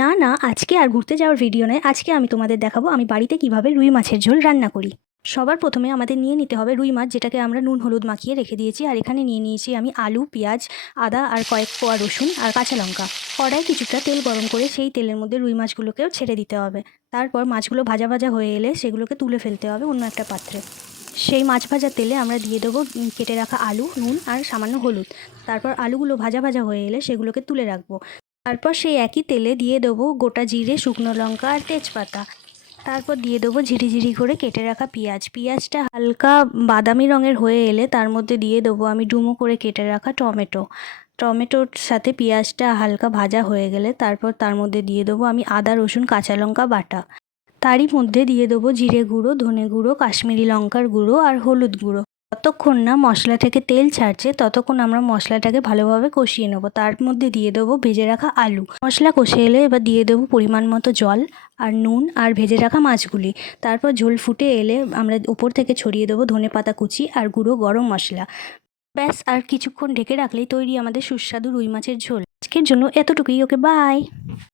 না না, আজকে আর ঘুরতে যাওয়ার ভিডিও নয়। আজকে আমি তোমাদের দেখাবো আমি বাড়িতে কিভাবে রুই মাছের ঝোল রান্না করি। সবার প্রথমে আমাদের নিয়ে নিতে হবে রুই মাছ, যেটাকে আমরা নুন হলুদ মাখিয়ে রেখে দিয়েছি। আর এখানে নিয়ে নিয়েছি আমি আলু, পেঁয়াজ, আদা আর কয়েক কোয়া রসুন আর কাঁচা লঙ্কা। কড়াই কিছুটা তেল গরম করে সেই তেলের মধ্যে রুই মাছগুলোকেও ছেড়ে দিতে হবে। তারপর মাছগুলো ভাজা ভাজা হয়ে এলে সেগুলোকে তুলে ফেলতে হবে অন্য একটা পাত্রে। সেই মাছ ভাজার তেলে আমরা দিয়ে দেবো কেটে রাখা আলু, নুন আর সামান্য হলুদ। তারপর আলুগুলো ভাজা ভাজা হয়ে এলে সেগুলোকে তুলে রাখবো। তারপর সেই একই তেলে দিয়ে দেবো গোটা জিরে, শুকনো লঙ্কা আর তেজপাতা। তারপর দিয়ে দেবো ঝিরিঝিরি করে কেটে রাখা পেঁয়াজটা হালকা বাদামি রঙের হয়ে এলে তার মধ্যে দিয়ে দেবো আমি ডুমো করে কেটে রাখা টমেটোর সাথে পেঁয়াজটা হালকা ভাজা হয়ে গেলে তারপর তার মধ্যে দিয়ে দেবো আমি আদা, রসুন, কাঁচা লঙ্কা বাটা। তারই মধ্যে দিয়ে দেবো জিরে গুঁড়ো, ধনে গুঁড়ো, কাশ্মীরি লঙ্কার গুঁড়ো আর হলুদ গুঁড়ো। যতক্ষণ না মশলা থেকে তেল ছাড়ছে ততক্ষণ আমরা মশলাটাকে ভালোভাবে কষিয়ে নেবো। তার মধ্যে দিয়ে দেবো ভেজে রাখা আলু। মশলা কষে এলে এবার দিয়ে দেবো পরিমাণ মতো জল আর নুন আর ভেজে রাখা মাছগুলি। তারপর ঝোল ফুটে এলে আমরা উপর থেকে ছড়িয়ে দেবো ধনেপাতা কুচি আর গুঁড়ো গরম মশলা। ব্যাস, আর কিছুক্ষণ ঢেকে রাখলেই তৈরি আমাদের সুস্বাদু রুই মাছের ঝোল। আজকের জন্য এতটুকুই। ওকে, বাই।